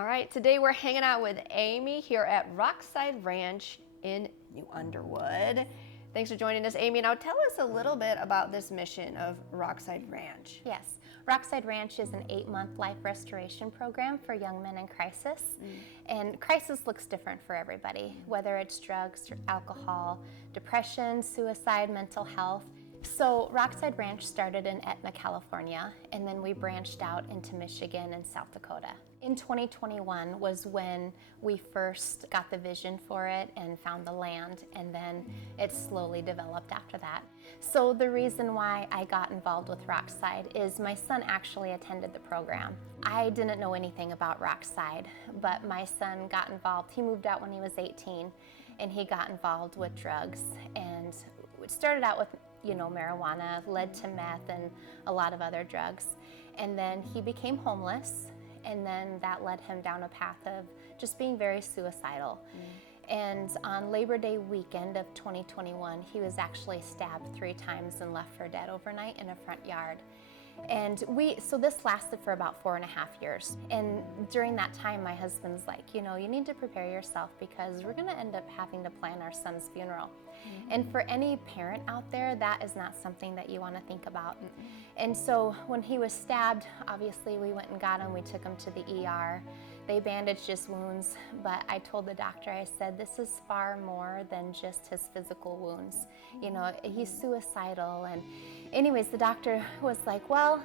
All right, today we're hanging out with Amy here at Rockside Ranch in New Underwood. Thanks for joining us, Amy. Now tell us a little bit about this mission of Rockside Ranch. Yes, Rockside Ranch is an 8-month life restoration program for young men in crisis. And crisis looks different for everybody, whether it's drugs, alcohol, depression, suicide, mental health. So Rockside Ranch started in Etna, California, and then we branched out into Michigan and South Dakota. In 2021 was when we first got the vision for it and found the land, and then it slowly developed after that. So the reason why I got involved with Rockside is my son actually attended the program. I didn't know anything about Rockside, but my son got involved. He moved out when he was 18, and he got involved with drugs, and it started out with marijuana, led to meth and a lot of other drugs. And then he became homeless, and then that led him down a path of just being very suicidal. And on Labor Day weekend of 2021, he was actually stabbed 3 times and left for dead overnight in a front yard. And so this lasted for about 4.5 years. And during that time, my husband's like, you need to prepare yourself because we're gonna end up having to plan our son's funeral. And for any parent out there, that is not something that you wanna think about. And so when he was stabbed, obviously we went and got him, we took him to the ER. They bandaged his wounds, but I told the doctor, I said, this is far more than just his physical wounds. He's suicidal. And anyways, the doctor was like, well,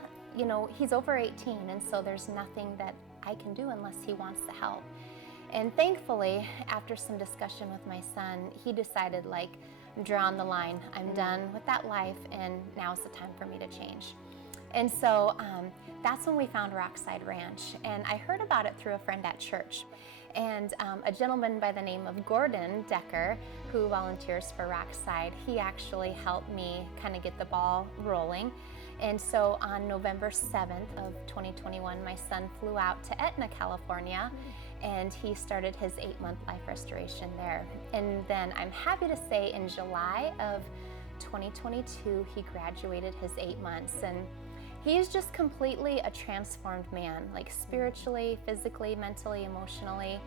he's over 18, and so there's nothing that I can do unless he wants to help. And thankfully, after some discussion with my son, he decided, I'm drawing the line. I'm done with that life, and now's the time for me to change. And so that's when we found Rockside Ranch, and I heard about it through a friend at church. And a gentleman by the name of Gordon Decker, who volunteers for Rockside, he actually helped me kind of get the ball rolling. And so on November 7th of 2021, my son flew out to Etna, California, and he started his 8-month life restoration there. And then I'm happy to say in July of 2022, he graduated his 8 months. And he's just completely a transformed man, spiritually, physically, mentally, emotionally.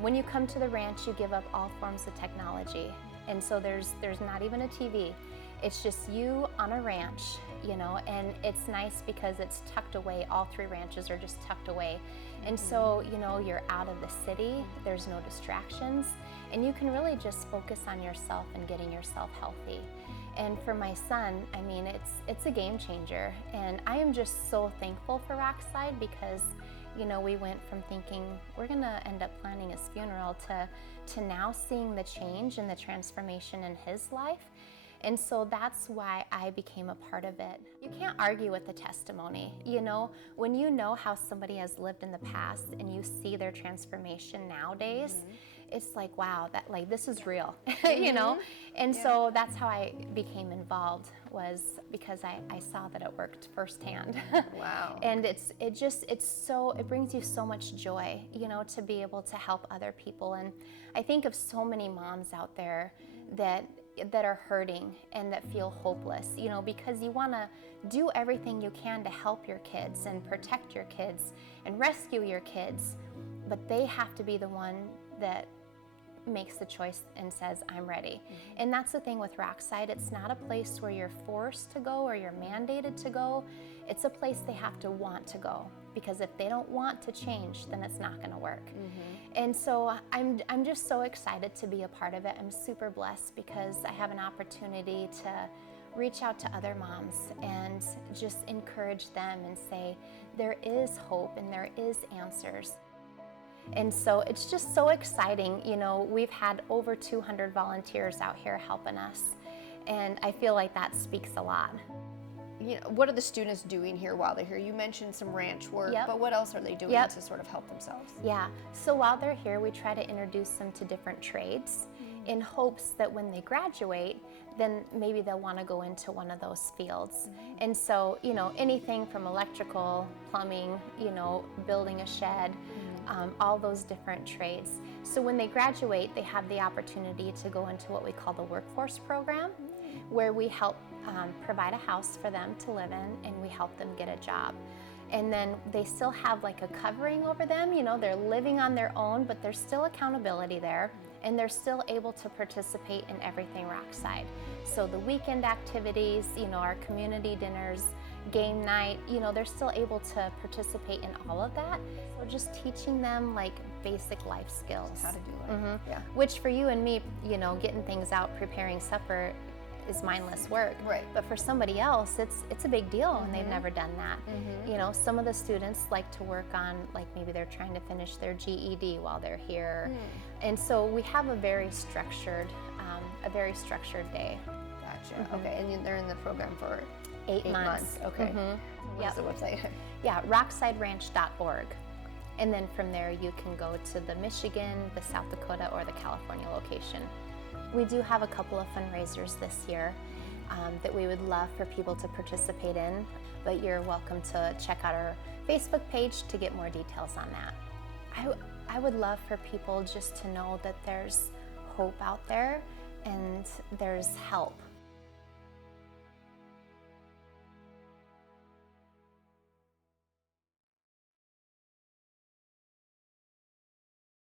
When you come to the ranch, you give up all forms of technology. And so there's not even a TV. It's just you on a ranch, and it's nice because it's tucked away. All 3 ranches are just tucked away. And so, you're out of the city, there's no distractions, and you can really just focus on yourself and getting yourself healthy. And for my son, it's a game changer. And I am just so thankful for Rockside because, we went from thinking we're gonna end up planning his funeral to now seeing the change and the transformation in his life. And so that's why I became a part of it. You can't argue with the testimony. When you know how somebody has lived in the past and you see their transformation nowadays, it's like, wow, this is real, And so that's how I became involved, was because I saw that it worked firsthand. Wow. And it brings you so much joy, to be able to help other people. And I think of so many moms out there that are hurting and that feel hopeless, because you want to do everything you can to help your kids and protect your kids and rescue your kids, but they have to be the one that makes the choice and says, I'm ready. And that's the thing with Rockside. It's not a place where you're forced to go or you're mandated to go. It's a place they have to want to go, because if they don't want to change, then it's not going to work. And so I'm just so excited to be a part of it. I'm super blessed because I have an opportunity to reach out to other moms and just encourage them and say, there is hope and there is answers. And so it's just so exciting. We've had over 200 volunteers out here helping us, and I feel like that speaks a lot. What are the students doing here while they're here? You mentioned some ranch work, but what else are they doing to sort of help themselves? Yeah, so while they're here, we try to introduce them to different trades in hopes that when they graduate, then maybe they'll want to go into one of those fields. And so, anything from electrical, plumbing, building a shed, all those different trades. So when they graduate, they have the opportunity to go into what we call the workforce program, where we help provide a house for them to live in, and we help them get a job. And then they still have like a covering over them, you know, they're living on their own, but there's still accountability there, and they're still able to participate in everything Rockside. So the weekend activities, you know, our community dinners, game night, you know, they're still able to participate in all of that. So just teaching them like basic life skills. How to do it. Yeah. Which for you and me, you know, getting things out, preparing supper is mindless work. Right. But for somebody else, it's a big deal, and they've never done that. You know, some of the students like to work on, like maybe they're trying to finish their GED while they're here. And so we have a very structured day. Gotcha. Okay, and they're in the program for 8 months. Okay. What's the website? Yeah, rocksideranch.org. And then from there you can go to the Michigan, the South Dakota, or the California location. We do have a couple of fundraisers this year that we would love for people to participate in, but you're welcome to check out our Facebook page to get more details on that. I would love for people just to know that there's hope out there and there's help.